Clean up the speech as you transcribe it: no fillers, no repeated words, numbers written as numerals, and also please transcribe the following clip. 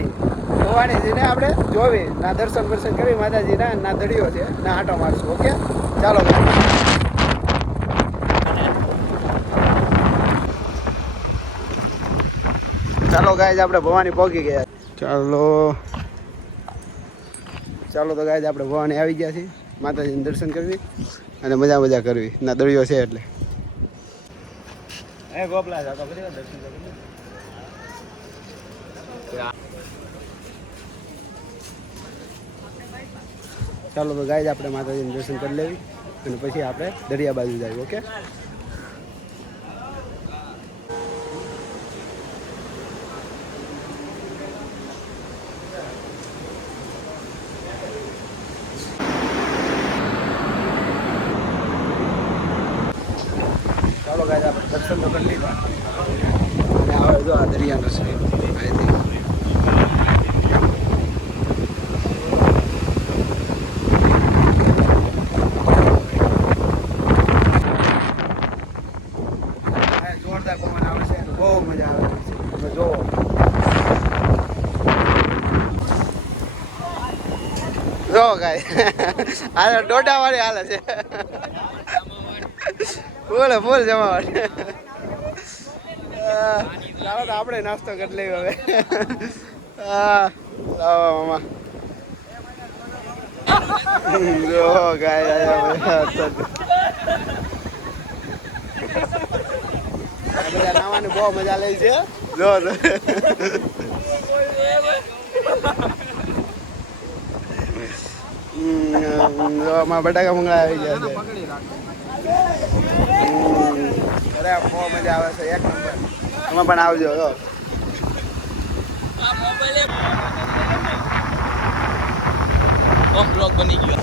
ભવાનીજીને આપણે જોવી ના દર્શન દર્શન કરી માતાજીના ના દરિયો છે ના આંટો મારશું. ઓકે ચાલો ચાલો ગાઈઝ આપણે ભવાની પહોંચી ગયા. ચાલો તો ગાઈઝ આપણે ભવાની આવી ગયા છીએ. માતાજીને દર્શન કરવી અને મજા કરવી ના દરિયો છે એટલે ગોપલા દર્શન કરવી. ચાલો તો ગાઈઝ આપણે માતાજીને દર્શન કરી લેવી અને પછી આપણે દરિયા બાજુ જઈએ. ઓકે ચાલો ગાઈઝ આપણે દર્શન તો કરી લીધા અને આવે જો આ દરિયાનો છે. જોરદાર પવન આવે છે, બહુ મજા આવે છે. જો જો ગાય આ દોડા વાળી હાલે છે. ફૂલ જમાવાળી. ચાલો તો આપણે નાસ્તો કરી લઈએ હવે. લાવો મામા જો ગાય નાવાની બહુ મજા લે છે. જો માં બટાકા મંગળા આવી ગયા છે. અરે બહુ મજા આવે છે, એક નંબર. તમે પણ આવજો. બ્લોગ બની ગયો.